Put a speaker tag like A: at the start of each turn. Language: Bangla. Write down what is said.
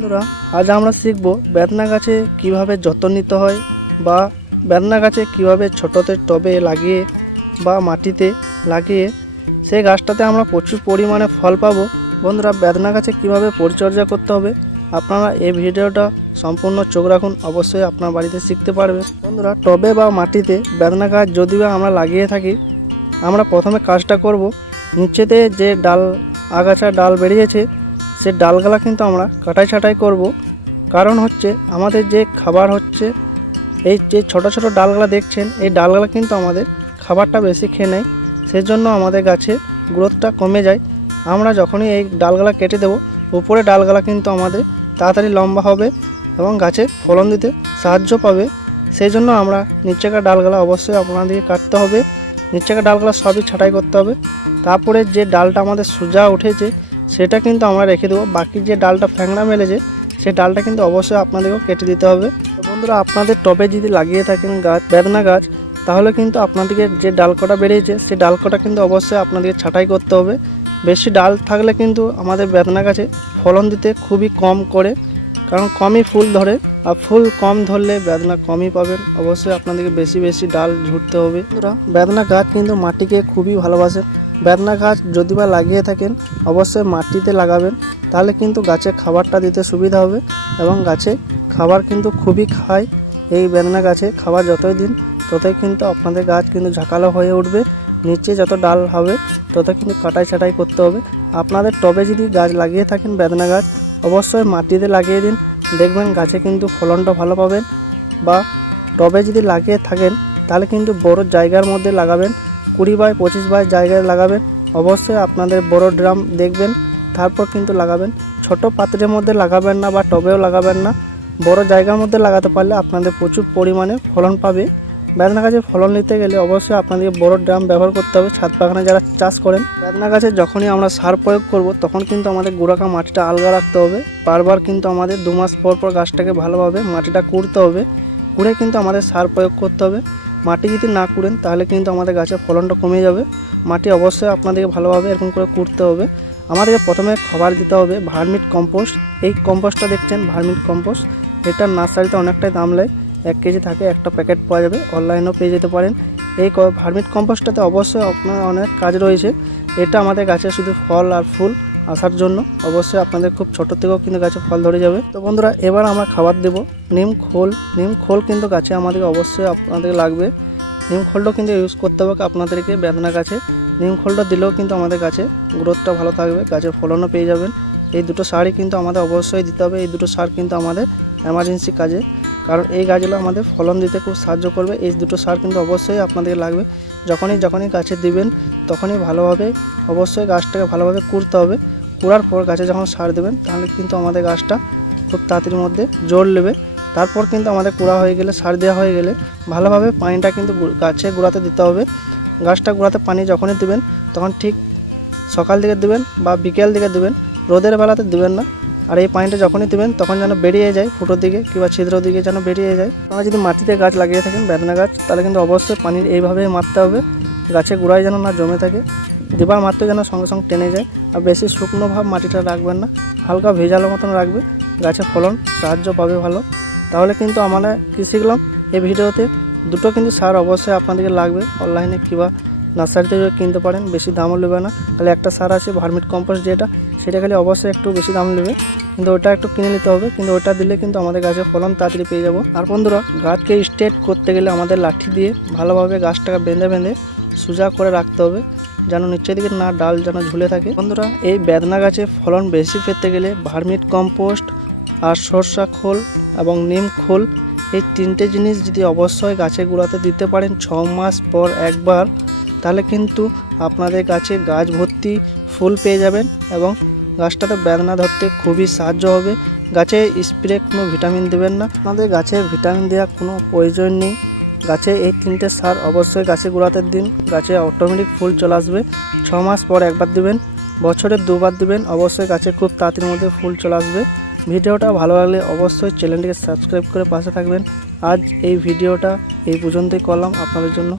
A: বন্ধুরা, আজ আমরা শিখব বেদনা গাছে কীভাবে যত্ন নিতে হয় বা বেদনা গাছে কীভাবে ছোটোতে টবে লাগিয়ে বা মাটিতে লাগিয়ে সেই গাছটাতে আমরা প্রচুর পরিমাণে ফল পাবো। বন্ধুরা বেদনা গাছে কীভাবে পরিচর্যা করতে হবে আপনারা এই ভিডিওটা সম্পূর্ণ চোখ রাখুন, অবশ্যই আপনার বাড়িতে শিখতে পারবে বন্ধুরা, টবে বা মাটিতে বেদনা গাছ যদিও আমরা লাগিয়ে থাকি, আমরা প্রথমে কাজটা করব। নিচেতে যে ডাল, আগাছা ডাল বেরিয়েছে সে ডালগালা কিন্তু আমরা কাটাই ছাটাই করব। কারণ হচ্ছে আমাদের যে খাবার হচ্ছে, এই যে ছোট ছোট ডালগালা দেখছেন, এই ডালগালা কিন্তু আমাদের খাবারটা বেশি খেয়ে নেয়। সেজন্য আমাদের গাছে গ্রোথটা কমে যায়। আমরা যখনই এই ডালগালা কেটে দেবো, উপরে ডালগালা কিন্তু আমাদের তাড়াতাড়ি লম্বা হবে এবং গাছে ফলন দিতে সাহায্য পাবে। সেই জন্য আমরা নিচেকার ডালগালা অবশ্যই আপনাদেরকে কাটতে হবে। নিচেকার ডালগালা সবই ছাঁটাই করতে হবে। তারপরে যে ডালটা আমাদের সোজা উঠেছে সেটা কিন্তু আমরা রেখে দেবো। বাকি যে ডালটা ফ্যাংড়া মেলেছে, সেই ডালটা কিন্তু অবশ্যই আপনাদেরকেও কেটে দিতে হবে। তো বন্ধুরা, আপনাদের টবে যদি লাগিয়ে থাকেন গাছ, বেদনা গাছ, তাহলে কিন্তু আপনাদেরকে যে ডাল কটা বেরিয়েছে, সেই ডাল কটা কিন্তু অবশ্যই আপনাদেরকে ছাঁটাই করতে হবে। বেশি ডাল থাকলে কিন্তু আমাদের বেদনা গাছে ফলন দিতে খুবই কম করে, কারণ কমই ফুল ধরে, আর ফুল কম ধরলে বেদনা কমই পাবেন। অবশ্যই আপনাদেরকে বেশি বেশি ডাল ঝুড়তে হবে। বেদনা গাছ কিন্তু মাটিকে খুবই ভালোবাসে। বেদনা গাছ যদি বা লাগিয়ে থাকেন, অবশ্যই মাটিতে লাগাবেন। তাহলে কিন্তু গাছে খাবারটা দিতে সুবিধা হবে এবং গাছে খাবার কিন্তু খুবই খায়। এই বেদনা গাছে খাবার যতই দিন, ততই কিন্তু আপনাদের গাছ কিন্তু ঝাঁকালো হয়ে উঠবে। নিচে যত ডাল হবে তত কিন্তু কাটাই ছাটাই করতে হবে। আপনাদের টবে যদি গাছ লাগিয়ে থাকেন বেদনা গাছ, অবশ্যই মাটিতে লাগিয়ে দিন। দেখবেন গাছে কিন্তু ফলনটা ভালো পাবেন বা টবে যদি লাগিয়ে থাকেন, তাহলে কিন্তু বড় জায়গার মধ্যে লাগাবেন। কুড়ি বাই পঁচিশ বাই জায়গায় লাগাবেন। অবশ্যই আপনাদের বড় ড্রাম দেখবেন, তারপর কিন্তু লাগাবেন। ছোট পাত্রের মধ্যে লাগাবেন না বা টবেও লাগাবেন না। বড় জায়গার মধ্যে লাগাতে পারলে আপনাদের প্রচুর পরিমাণে ফলন পাবে। বেদনা গাছে ফলন নিতে গেলে অবশ্যই আপনাদেরকে বড় ড্রাম ব্যবহার করতে হবে। ছাদ বাগানে যারা চাষ করেন বেদনা গাছে যখনই আমরা সার প্রয়োগ করব, তখন কিন্তু আমাদের গোড়াকা মাটিটা আলগা রাখতে হবে। বারবার কিন্তু আমাদের দু মাস পর পর গাছটাকে ভালোভাবে মাটিটা কুড়তে হবে। কুড়ে কিন্তু আমাদের সার প্রয়োগ করতে হবে। মাটি যদি না কুড়েন, তাহলে কিন্তু আমাদের গাছের ফলনটা কমে যাবে। মাটি অবশ্যই আপনাদেরকে ভালোভাবে এরকম করে কুড়তে হবে। আমাদেরকে প্রথমে খাবার দিতে হবে ভার্মিট কম্পোস্ট। এই কম্পোস্টটা দেখছেন, ভার্মিট কম্পোস্ট। এটা নার্সারিতে অনেকটাই দাম নেয়। এক কেজি থাকে, একটা প্যাকেট পাওয়া যাবে। অনলাইনেও পেয়ে যেতে পারেন। এই ভার্মিট কম্পোস্টটাতে অবশ্যই আপনার অনেক কাজ রয়েছে। এটা আমাদের গাছে শুধু ফল আর ফুল আসার জন্য অবশ্যই আপনাদের খুব ছোট থেকেও কিন্তু গাছে ফল ধরে যাবে। তো বন্ধুরা, এবার আমরা খাবার দেব। নিম খোল। নিম খোল কিন্তু গাছে আমাদেরকে অবশ্যই আপনাদের লাগবে। নিম খোলটাও কিন্তু ইউজ করতে হবে আপনাদেরকে বেদনা গাছে। নিম খোলটা দিলেও কিন্তু আমাদের গাছে গ্রোথটা ভালো থাকবে গাছের ফলনও পেয়ে যাবেন। এই দুটো সারই কিন্তু আমাদের অবশ্যই দিতে হবে, এই দুটো সার কিন্তু আমাদের এমার্জেন্সি কাজে। কারণ এই গাছগুলো আমাদের ফলন দিতে খুব সাহায্য করবে, এই দুটো সার কিন্তু অবশ্যই আপনাদের লাগবে। যখনই যখনই গাছে দিবেন, তখনই ভালোভাবে, অবশ্যই গাছটাকে ভালোভাবে কুড়তে হবে। কুড়ার পর গাছে যখন সার দেবেন, তাহলে কিন্তু আমাদের গাছটা খুব তাড়াতাড়ির মধ্যে জোর নেবে। তারপর কিন্তু আমাদের কুড়া হয়ে গেলে, সার দেওয়া হয়ে গেলে ভালোভাবে পানিটা কিন্তু গাছে গোড়াতে দিতে হবে। গাছটা গোড়াতে পানি যখনই দেবেন, তখন ঠিক সকাল দিকে দেবেন বা বিকেল দিকে দেবেন। রোদের বেলাতে দেবেন না। আর এই পানিটা যখনই দেবেন, তখন যেন বেরিয়ে যায় ফুটোর দিকে কিংবা ছিদ্র দিকে যেন বেরিয়ে যায়। আপনারা যদি মাটিতে গাছ লাগিয়ে থাকেন, বেদনা গাছ, তাহলে কিন্তু অবশ্যই পানির এইভাবে মারতে হবে। গাছে গোড়ায় যেন না জমে থাকে। দেবার মাত্র যেন সঙ্গে সঙ্গে টেনে যায়। আর বেশি শুকনো ভাব মাটিটা রাখবেন না। হালকা ভেজালো মতন রাখবে। গাছে ফলন সাহায্য পাবে ভালো। তাহলে কিন্তু আমরা কী শিখলাম? এই ভিডিওতে দুটো কিন্তু সার অবশ্যই আপনাদেরকে লাগবে। অনলাইনে কিংবা নার্সারিতে কিনতে পারেন। বেশি দামও নেবে না। তাহলে একটা সার আছে ভার্মিট কম্পোস্ট যেটা, সেটা খালি অবশ্যই একটু বেশি দাম নেবে। কিন্তু ওটা একটু কিনে নিতে হবে। কিন্তু ওটা দিলে কিন্তু আমাদের গাছের ফলন তাড়াতাড়ি পেয়ে যাব। আর বন্ধুরা, গাছকে স্ট্রেট করতে গেলে আমাদের লাঠি দিয়ে ভালোভাবে গাছটাকে বেঁধে বেঁধে সোজা করে রাখতে হবে। যেন নিচের দিকে না ডাল যেন ঝুলে থাকে। বন্ধুরা, এই বেদনা গাছে ফলন বেশি পেতে গেলে ভার্মিট কম্পোস্ট আর সরষা খোল এবং নিম খোল এই তিনটে জিনিস যদি অবশ্যই গাছে গুঁড়াতে দিতে পারেন ছ মাস পর একবার, তাহলে কিন্তু আপনাদের গাছে গাছ ভর্তি ফুল পেয়ে যাবেন এবং গাছটাতে বেদনা ধরতে খুবই সাহায্য হবে। গাছে স্প্রে কোনো ভিটামিন দেবেন না। আপনাদের গাছে ভিটামিন দেওয়ার কোনো প্রয়োজন নেই। গাছে এই তিনটে সার অবশ্যই গাছে গোড়াতে দিন। গাছে অটোমেটিক ফুল চলে আসবে। ছ মাস পর একবার দিবেন, বছরে দুবার দিবেন, অবশ্যই গাছে খুব তাড়াতাড়ির মধ্যে ফুল চলে আসবে। ভিডিওটা ভালো লাগলে অবশ্যই চ্যানেলটিকে সাবস্ক্রাইব করে পাশে থাকবেন। আজ এই ভিডিওটা এই পর্যন্তই করলাম আপনাদের জন্য।